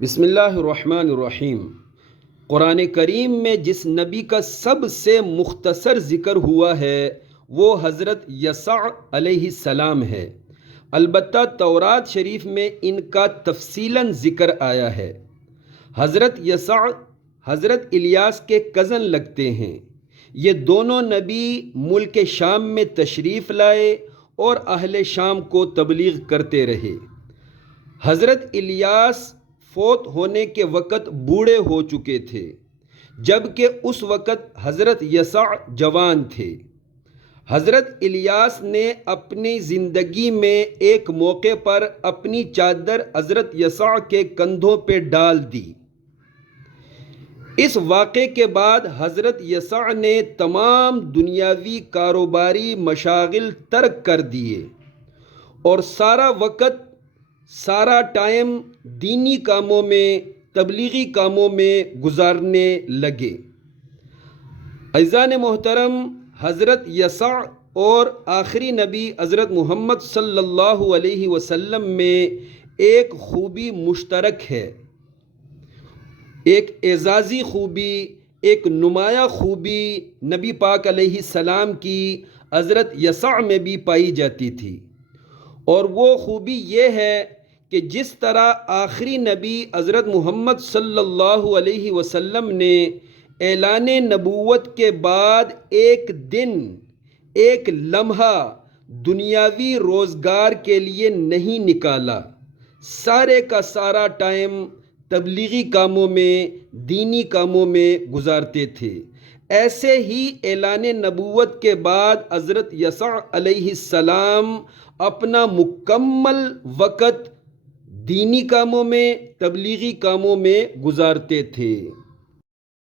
بسم اللہ الرحمن الرحیم۔ قرآن کریم میں جس نبی کا سب سے مختصر ذکر ہوا ہے وہ حضرت یسع علیہ السلام ہے، البتہ تورات شریف میں ان کا تفصیلاً ذکر آیا ہے۔ حضرت یسع حضرت الیاس کے کزن لگتے ہیں۔ یہ دونوں نبی ملک شام میں تشریف لائے اور اہل شام کو تبلیغ کرتے رہے۔ حضرت الیاس فوت ہونے کے وقت بوڑھے ہو چکے تھے، جبکہ اس وقت حضرت یسع جوان تھے۔ حضرت الیاس نے اپنی زندگی میں ایک موقع پر اپنی چادر حضرت یسع کے کندھوں پہ ڈال دی۔ اس واقعے کے بعد حضرت یسع نے تمام دنیاوی کاروباری مشاغل ترک کر دیے اور سارا وقت، سارا ٹائم دینی کاموں میں، تبلیغی کاموں میں گزارنے لگے۔ عزیزان محترم، حضرت یسع اور آخری نبی حضرت محمد صلی اللہ علیہ وسلم میں ایک خوبی مشترک ہے، ایک اعزازی خوبی، ایک نمایاں خوبی نبی پاک علیہ السلام کی حضرت یسع میں بھی پائی جاتی تھی، اور وہ خوبی یہ ہے کہ جس طرح آخری نبی حضرت محمد صلی اللہ علیہ وسلم نے اعلان نبوت کے بعد ایک دن، ایک لمحہ دنیاوی روزگار کے لیے نہیں نکالا، سارے کا سارا ٹائم تبلیغی کاموں میں، دینی کاموں میں گزارتے تھے، ایسے ہی اعلان نبوت کے بعد حضرت یسع علیہ السلام اپنا مکمل وقت دینی کاموں میں، تبلیغی کاموں میں گزارتے تھے۔